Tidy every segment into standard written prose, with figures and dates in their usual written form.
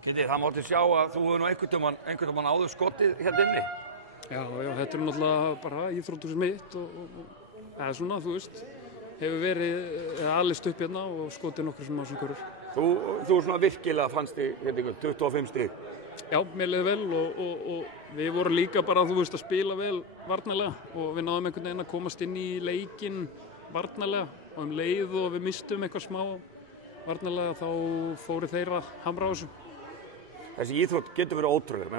Kiddi, það mátti sjá að þú hefur nú einhvern tímann áður skotið hérna inni. Já, þetta er náttúrulega bara íþrótthúsið mitt og það er svona, þú veist, hefur verið alist upp hérna og skotið nokkur sem ásum körur. Þú svona virkilega fannst í hérna 25 stig. Já, mér leiði vel og við vorum líka bara, þú veist, að spila vel varnarlega og við náðum einhvern veginn að komast inn í leikinn varnarlega og leið og við mistum eitthvað smá varnarlega þá fóru þeir að hamra á þessu. Þessi íþrótt getur verið ótrúleg,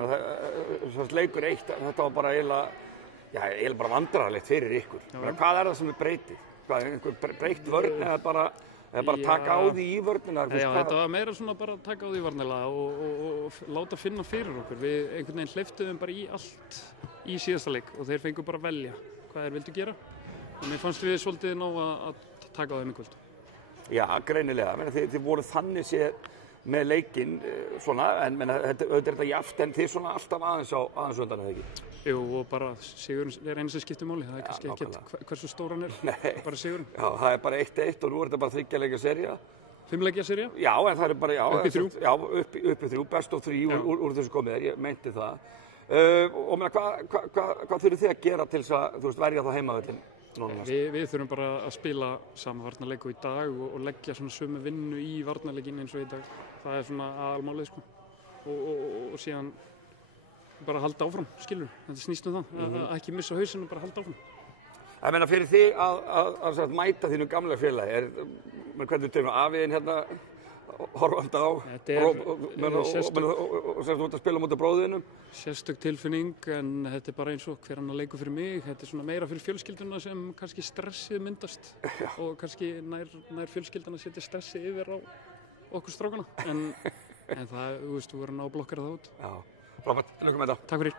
þessi leikur eitt, þetta var bara eiginlega bara vandræðalegt fyrir ykkur. Hvað er það sem er breytið? Einhver breytt vörn eða bara taka á því í vörnina? Já, þetta var meira svona bara að taka á því varnilega og láta finna fyrir okkur. Við einhvern veginn hleyptuðum bara í allt í síðasta leik og þeir fengu bara að velja hvað þeir vildu gera. Og mér fannst við svolítið ná að taka á þeim í kvöld. Já, greinilega. Þið voru þannig séð með leikinn svona, en auðvitað er þetta jafnt en þið svona alltaf aðeins undan eða ekki? Jú, og bara sigurinn er einu sem skiptir máli, það er kannski ekkert hversu stór hann er, bara sigurinn. Já, það er bara 1-1 og nú er þetta bara 3 leikja sería. 5 leikja sería? Já, en það er bara, upp í 3. Já, upp í 3, best of 3 úr þessu komið er, ég meinti það. Og meina, hvað þurfið þið að gera til þess að, þú veist, verja þá heimavöllin? Við þurfum bara að spila sama varnarleik og í dag og leggja svona sömu vinnu í varnarleikin eins og í dag. Það er svona aðalmálið, sko. Og síðan bara halda áfram, skilur. Þetta snýst það, að ekki missa hausinn og bara halda áfram. Ég meina, fyrir þig að mæta þínu gamla félagi, hvernig töfum afiðin hérna horfandi á og sem þú ert að spila mútið bróðinum? Sérstök tilfinning, en þetta er bara eins og hver annar leikur fyrir mig. Þetta er svona meira fyrir fjölskylduna sem kannski stressið myndast og kannski nær fjölskyldana setja stressið yfir á okkur strákana. En það, þú veist, þú verður að ná að blokkera það út. Já, frábært, til lukku með þetta. Takk fyrir.